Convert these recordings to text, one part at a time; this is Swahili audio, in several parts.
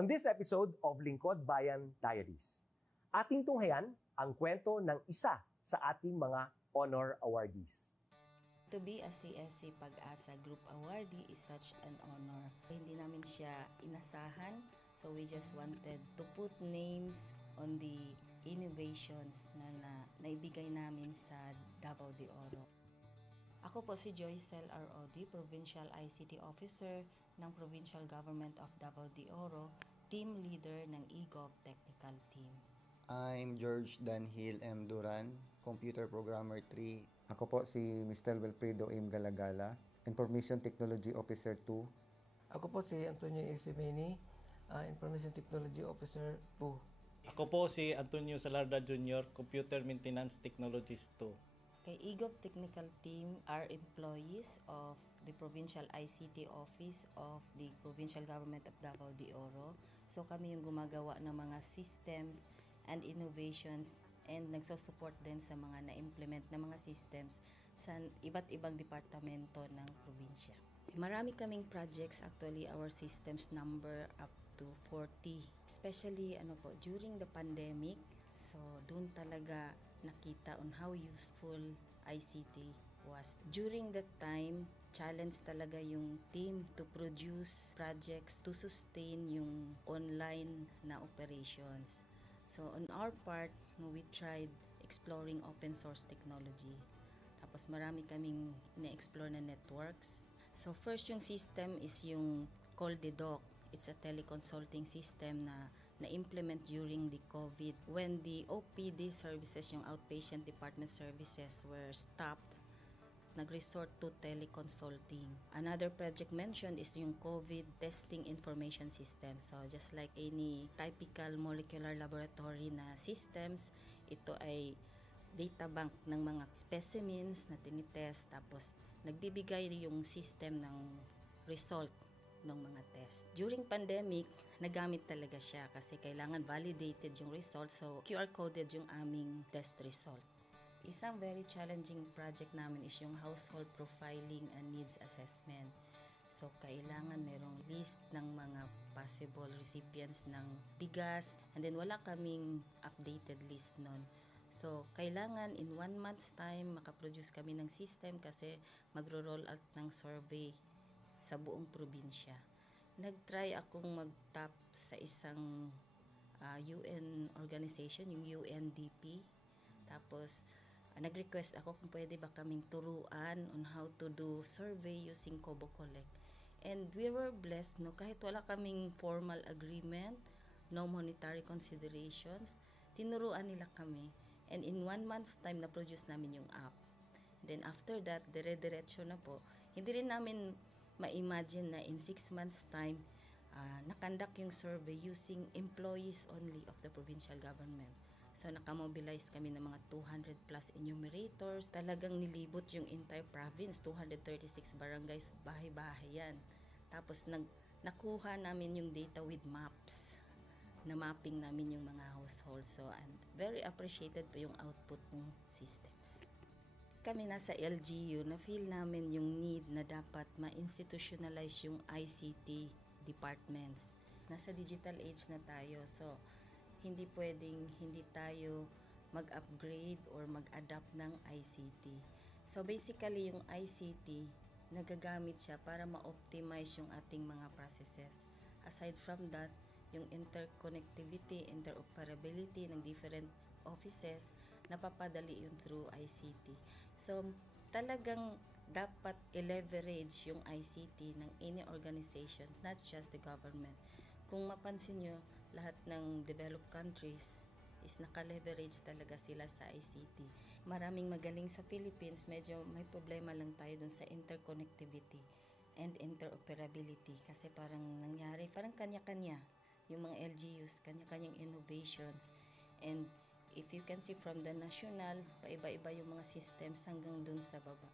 On this episode of Lingkod Bayan Diaries, ating tunghayan ang kwento ng isa sa ating mga honor awardees. To be a CSC Pag-asa Group Awardee is such an honor. Hindi namin siya inasahan, so we just wanted to put names on the innovations na naibigay namin sa Davao de Oro. Ako po si Joycel R.O.D., Provincial ICT Officer ng Provincial Government of Davao de Oro, Team Leader ng eGov Technical Team. I'm George Danhil M. Duran, Computer Programmer 3. Ako po si Mr. Wilfredo M. Galagala, Information Technology Officer 2. Ako po si Antonio Isimeni, Information Technology Officer 2. Ako po si Antonio Salarda Jr., Computer Maintenance Technologist 2. Kay eGov Technical Team are employees of the Provincial ICT Office of the Provincial Government of Davao de Oro. So kami yung gumagawa ng mga systems and innovations and nagsusupport din sa mga na-implement na mga systems sa iba't ibang departamento ng probinsya. Marami kaming projects, actually our systems number up to 40. Especially during the pandemic, so doon talaga nakita on how useful ICT was. During that time, challenge talaga yung team to produce projects to sustain yung online na operations. So on our part, we tried exploring open source technology. Tapos marami kaming ina-explore na networks. So first yung system is yung Call-the-Doc. It's a teleconsulting system na na-implement during the COVID. When the OPD services, yung outpatient department services, were stopped, nag-resort to teleconsulting. Another project mentioned is yung COVID testing information system. So just like any typical molecular laboratory na systems, ito ay data bank ng mga specimens na tinitest, tapos nagbibigay yung system ng result ng mga test. During pandemic, nagamit talaga siya kasi kailangan validated yung result, so QR coded yung aming test result. Isang very challenging project namin is yung household profiling and needs assessment. So kailangan merong list ng mga possible recipients ng bigas, and then wala kaming updated list nun. So kailangan in 1 month's time makaproduce kami ng system kasi magro-roll out ng survey sa buong probinsya. Nag-try akong mag-tap sa isang UN organization, yung UNDP. Tapos, nag-request ako kung pwede ba kaming turuan on how to do survey using Kobo Collect. And we were blessed, kahit wala kaming formal agreement, no monetary considerations, tinuruan nila kami. And in 1 month's time, na-produce namin yung app. And then after that, dire-diretso na po. Hindi rin namin ma-imagine na in 6 months' time, nakandak yung survey using employees only of the provincial government. So nakamobilize kami ng mga 200 plus enumerators. Talagang nilibot yung entire province, 236 barangays, bahay-bahay yan. Tapos nakuha namin yung data with maps, na mapping namin yung mga households. So and very appreciated po yung output ng systems. Kami nasa LGU, na-feel namin yung need na dapat ma-institutionalize yung ICT departments. Nasa digital age na tayo, so hindi pwedeng hindi tayo mag-upgrade or mag-adapt ng ICT. So basically yung ICT, nagagamit siya para ma-optimize yung ating mga processes. Aside from that, yung interconnectivity, interoperability ng different offices, napapadali yun through ICT. So, talagang dapat i-leverage yung ICT ng any organization, not just the government. Kung mapansin nyo, lahat ng developed countries is naka-leverage talaga sila sa ICT. Maraming magaling sa Philippines, medyo may problema lang tayo dun sa interconnectivity and interoperability kasi parang nangyari, parang kanya-kanya yung mga LGUs, kanya-kanyang innovations. And if you can see from the national, paiba-iba yung mga systems hanggang dun sa baba.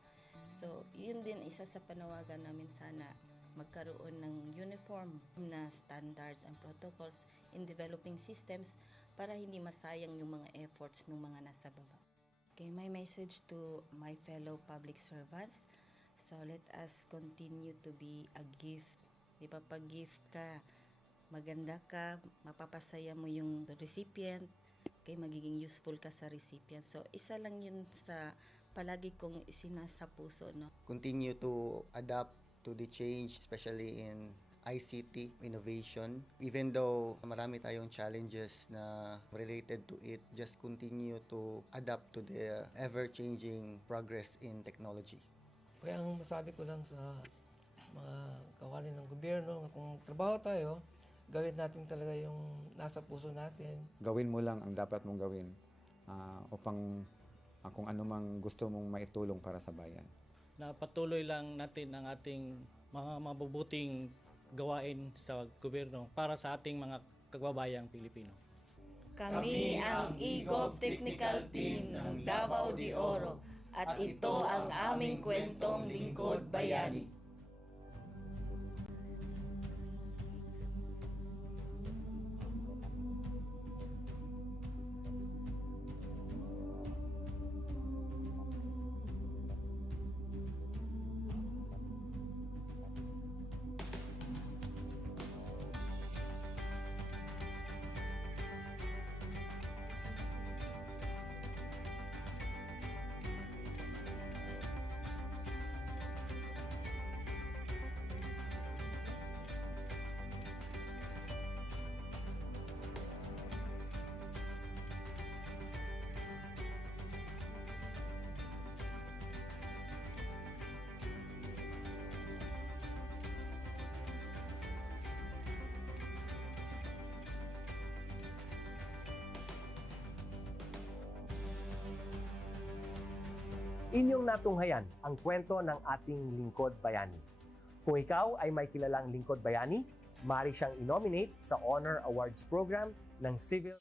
So, yun din isa sa panawagan namin, sana magkaroon ng uniform na standards and protocols in developing systems para hindi masayang yung mga efforts ng mga nasa baba. Okay, my message to my fellow public servants, so let us continue to be a gift. Di ba, pag gift ka, maganda ka, mapapasaya mo yung recipient, kay magiging useful ka sa recipient. So, isa lang yun sa palagi kong isinasa puso, no? Continue to adapt to the change, especially in ICT innovation. Even though marami tayong challenges na related to it, just continue to adapt to the ever-changing progress in technology. Kaya ang masabi ko lang sa mga kawani ng gobyerno, kung trabaho tayo, gawin natin talaga yung nasa puso natin. Gawin mo lang ang dapat mong gawin upang kung ano mang gusto mong maitulong para sa bayan. Na patuloy lang natin ang ating mga mabubuting gawain sa gobyerno para sa ating mga kababayang Pilipino. Kami ang EGOV Technical Team ng Davao de Oro at ito ang aming kwentong lingkod bayani. Inyong natunghayan ang kwento ng ating lingkod bayani. Kung ikaw ay may kilalang lingkod bayani, maaari siyang i-nominate sa Honor Awards Program ng Civil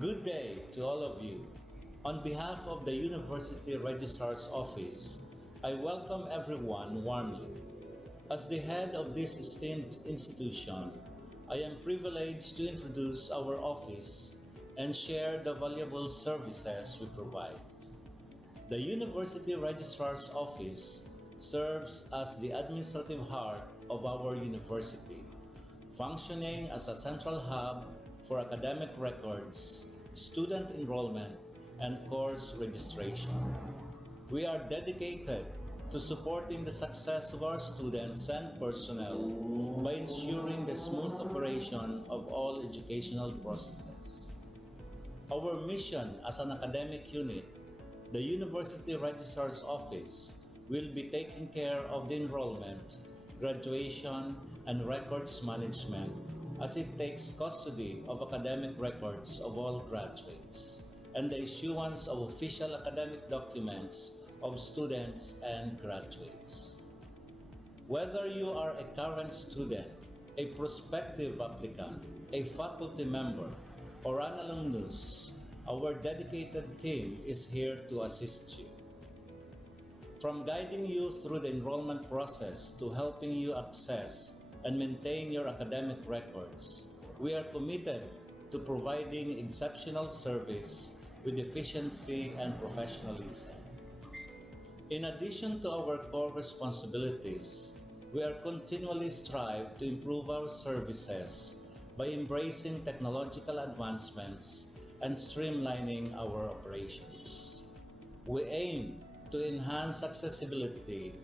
Good day to all of you. On behalf of the University Registrar's Office, I welcome everyone warmly. As the head of this esteemed institution, I am privileged to introduce our office and share the valuable services we provide. The University Registrar's Office serves as the administrative heart of our university, functioning as a central hub for academic records, student enrollment, and course registration. We are dedicated to supporting the success of our students and personnel by ensuring the smooth operation of all educational processes. Our mission as an academic unit, the University Registrar's Office, will be taking care of the enrollment, graduation, and records management as it takes custody of academic records of all graduates and the issuance of official academic documents of students and graduates. Whether you are a current student, a prospective applicant, a faculty member, or an alumnus, our dedicated team is here to assist you. From guiding you through the enrollment process to helping you access and maintain your academic records, we are committed to providing exceptional service with efficiency and professionalism. In addition to our core responsibilities, we are continually strive to improve our services by embracing technological advancements and streamlining our operations. We aim to enhance accessibility,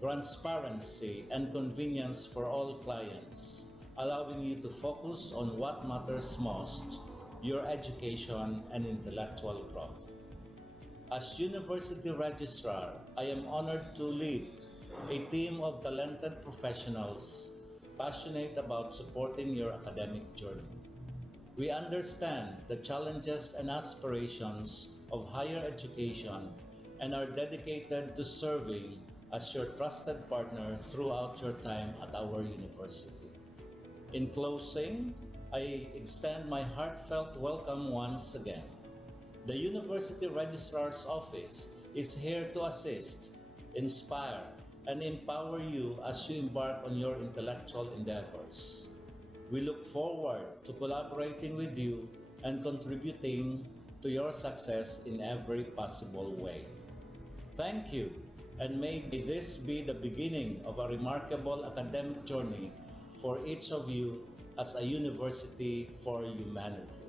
transparency, and convenience for all clients, allowing you to focus on what matters most, your education and intellectual growth. As University Registrar, I am honored to lead a team of talented professionals passionate about supporting your academic journey. We understand the challenges and aspirations of higher education and are dedicated to serving as your trusted partner throughout your time at our university. In closing, I extend my heartfelt welcome once again. The University Registrar's Office is here to assist, inspire, and empower you as you embark on your intellectual endeavors. We look forward to collaborating with you and contributing to your success in every possible way. Thank you, and may this be the beginning of a remarkable academic journey for each of you as a university for humanity.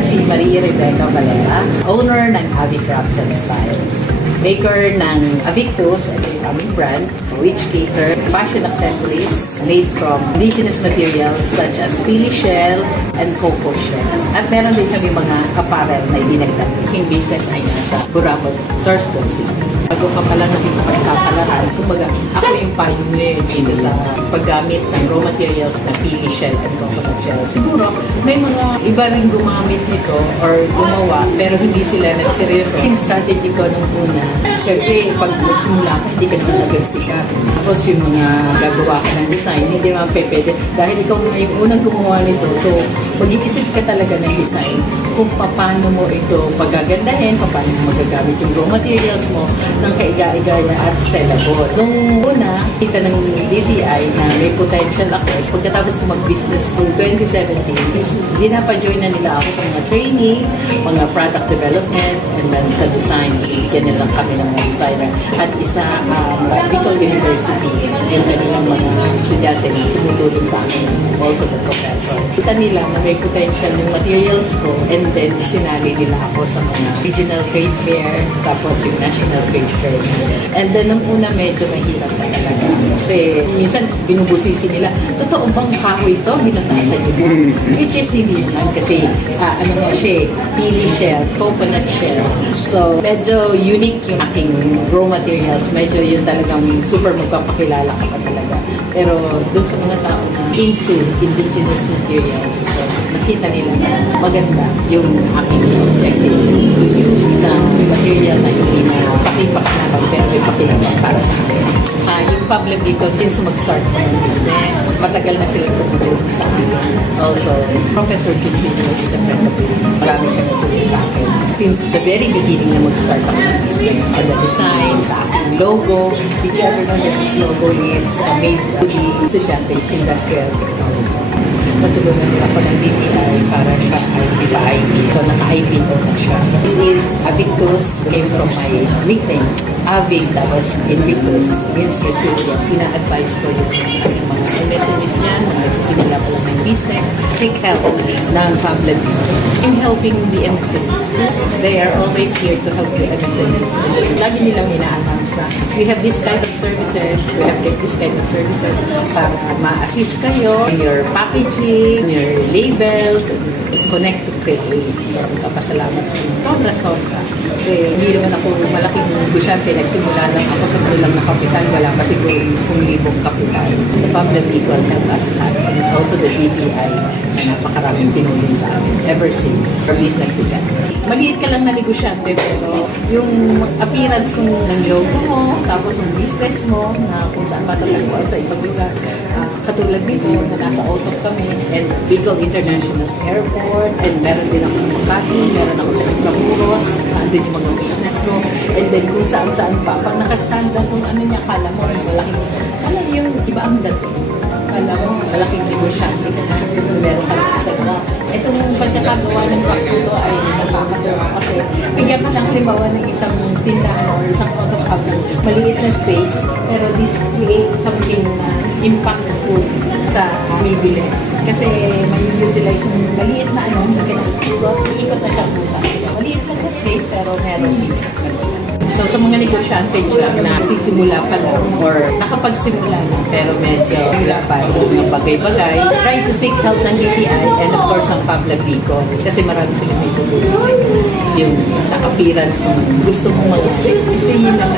na si Maria Rebecca Valera, owner ng Avi Crafts and Styles. Maker ng Avictus, ito yung aming brand, which cater fashion accessories made from indigenous materials such as pili shell and cocoa shell. At meron din kami mga apparel na ibinagdag. Yung business ay nasa Burabot, Sourcebell City. Bago ka pala nakikipagsapalaran, kumbaga ako yung pioneer dito sa paggamit ng raw materials na pili shell and coconut shell. Siguro may mga iba rin gumamit nito or gumawa pero hindi sila nagseryoso. Yung strategy ko nung una, syempre pag magsimula ka, hindi ka naman agad sikat. Tapos yung mga gagawa ka ng design, hindi naman pwede. Dahil ikaw na yung unang gumawa nito, so mag-iisip ka talaga ng design kung paano mo ito pagagandahin, paano mo magagamit yung raw materials mo ng kaiga-igaya at sellable. Nung una, kita ng DTI na may potential ako. Pagkatapos ko mag-business noong 2017, dinapa-join na nila ako sa mga training, mga product development, and then sa design. Bigyan nila kami ng mga designer. At isa Bicol University, yung kanilang mga estudyante na tumutulong sa akin, also the professor. Kita nila na may potential yung materials ko, and then sinali nila ako sa mga regional trade fair, tapos yung national trade fair. And then nung una medyo mahirap na talaga. Kasi minsan binubusisi nila, totoo bang kahoy ito? Binatasan nila. Which is hindi naman kasi ano nga siya, pili shell, coconut shell. So medyo unique yung aking raw materials. Medyo yun talagang super magpapakilala ka pa talaga. Pero dun sa mga tao na into indigenous materials, so, nakita nila na maganda yung aking objective to use na material na hindi na pakipak-napag pero may pakilabang para sa akin. Yung public dito, din sa mag-start ko ng business. Matagal na sila tumutulong sa akin. Also, Professor Kitchino is a friend of mine. Marami siya natulong sa akin. Since the very beginning na mag-start ako ng business, sa the design, sa aking logo, did you ever know that this logo is made to the estudyante industrial technology? Natulungan niya ako ng DTI para siya ay ipa-IP. So, naka-IPO na siya. This is Avictus, came from my nickname. Avig, tapos Invictus, means resilient. Ina-advise ko yung mga MSMEs niyan, mga nagsisimula pa lang ng business, seek help ng public. I'm helping the MSMEs. They are always here to help the MSMEs. Lagi nilang ina-announce na we have this kind of services, we have this kind of services para ma-assist kayo in your packaging, your labels, connect to create. So, kapasalamat ko. Sobra. Kasi hindi naman ako malaking negosyante. Nagsimula lang ako sa kulang na kapital. Wala pa siguro 10,000 kapital. The public Bicol helped us at and also the DTI na napakaraming tinulong sa amin ever since our business began. Maliit ka lang na negosyante pero yung appearance ng logo mo, tapos yung business mo na kung saan matatagpuan sa ibang lugar. Katulad dito na nasa Otop kami and Bicol International Airport and meron din ako sa Makati, meron ako sa Intramuros, andun yung mga business ko and then kung saan-saan pa. Pag nakastand lang kung ano niya, kala mo yung iba ang dating. Kala mo, malaking negosyante ka na, meron ka lang isang box. Itong pagkakagawa ng box na ito ay napakatawa kasi bigyan ka lang halimbawa ng isang tindahan or isang auto hub ng maliit na space pero this create something na impactful sa bibili. Kasi may utilize yung maliit na hindi ka ikot na siya pusa. Maliit lang na space pero meron impact. So sa mga negosyante dyan na sisimula pa lang or nakapagsimula na pero medyo hirapan yung mga bagay-bagay, try to seek help ng DTI and of course ang Pabla Bicol kasi marami sila may tulong sa yung sa appearance mo gusto mong mag-isip kasi yun lang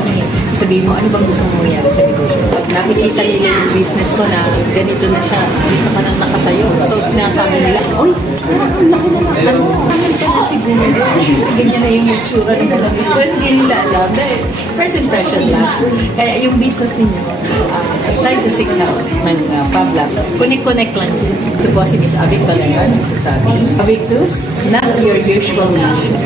sabihin mo ano bang gusto mong mangyari sa negosyo. Pag nakikita nila yung business ko na ganito na siya, dito ka nang nakatayo. So pinasabi nila, oy, ang laki na lang. Ano ka na siguro? Ganyan na yung itsura nila. Well, hindi nila alam. First impression last. Kaya yung business ninyo, try to seek help ng Pabla. Connect lang. Ito po si Miss Avic Valera, nagsasabi. Avictus, not your usual nation.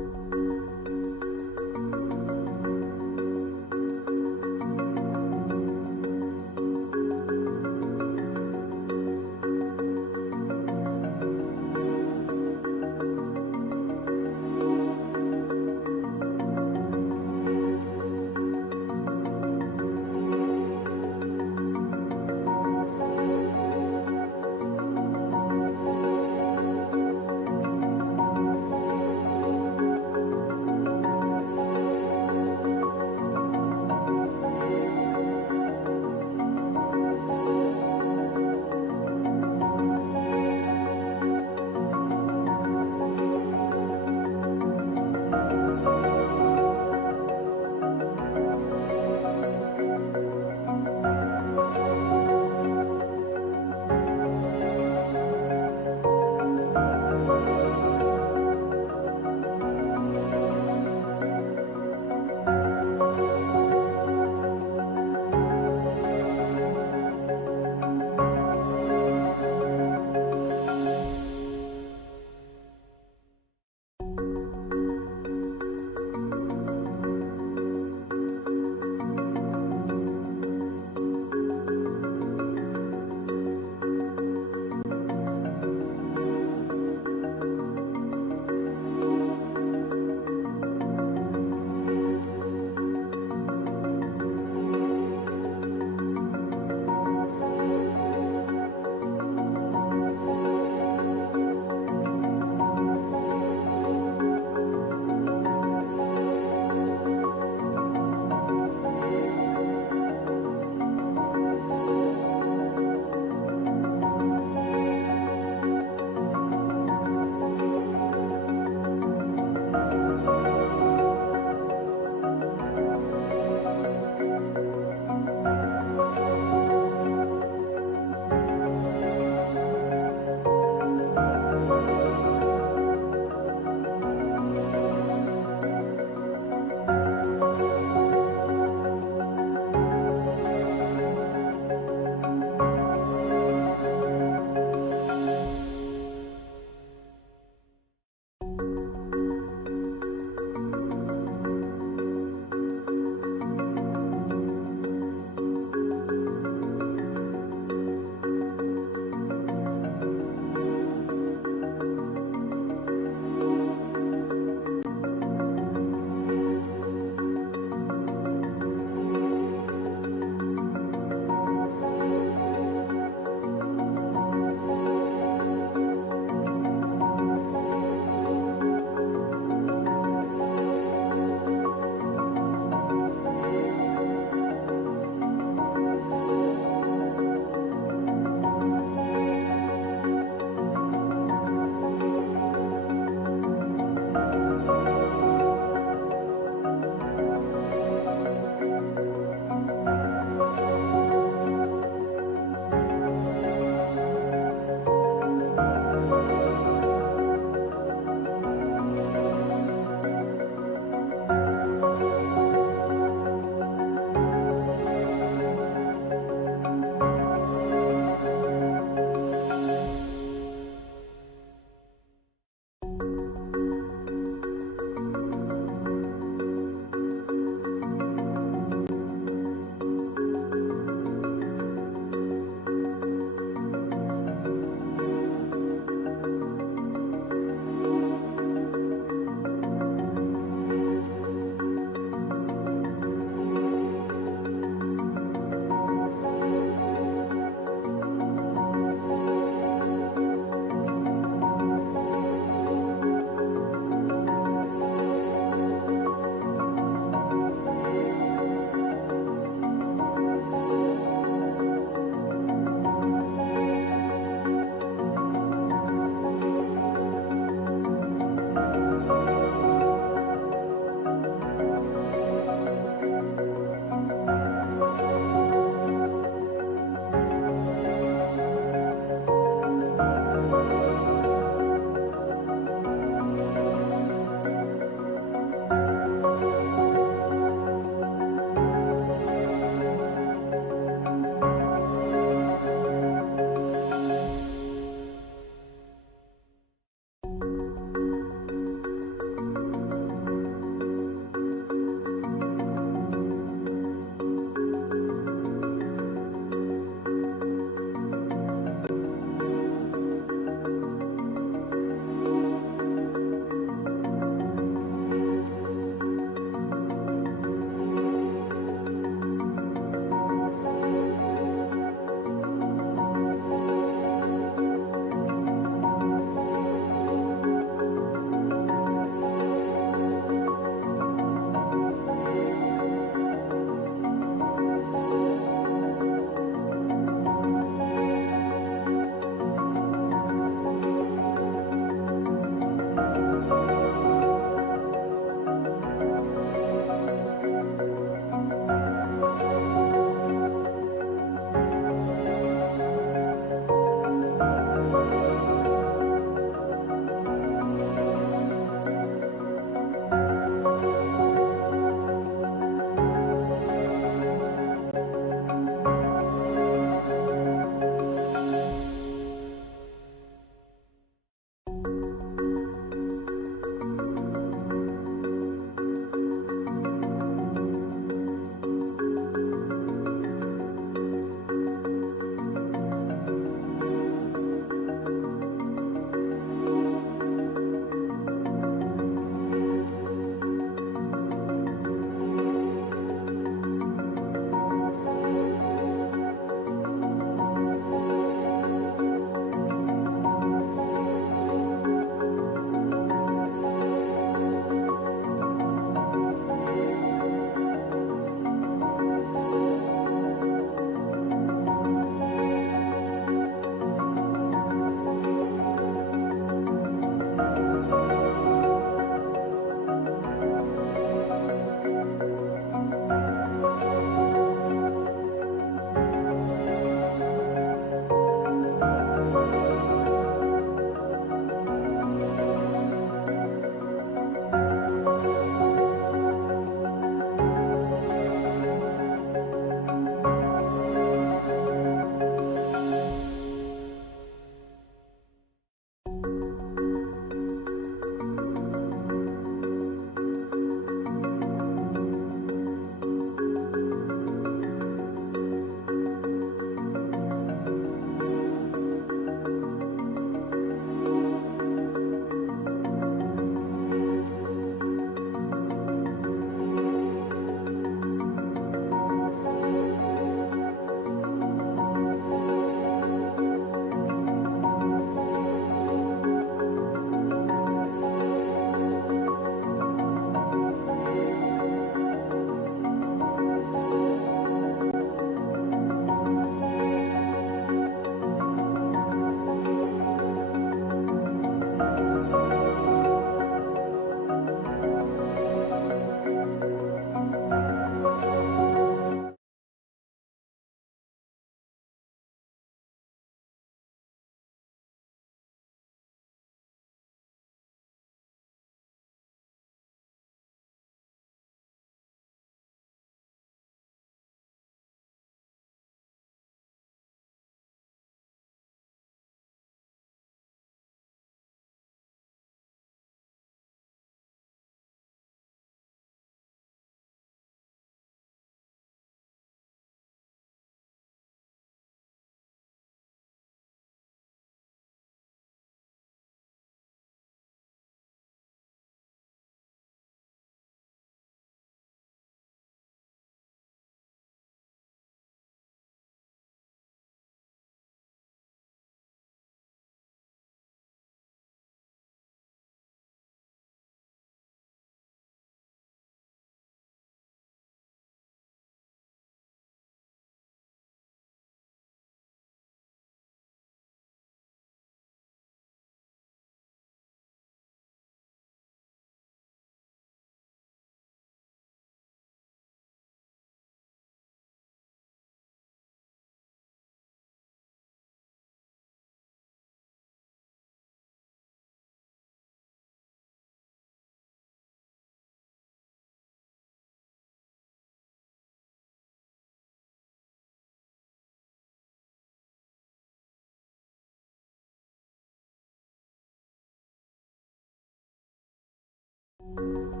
Thank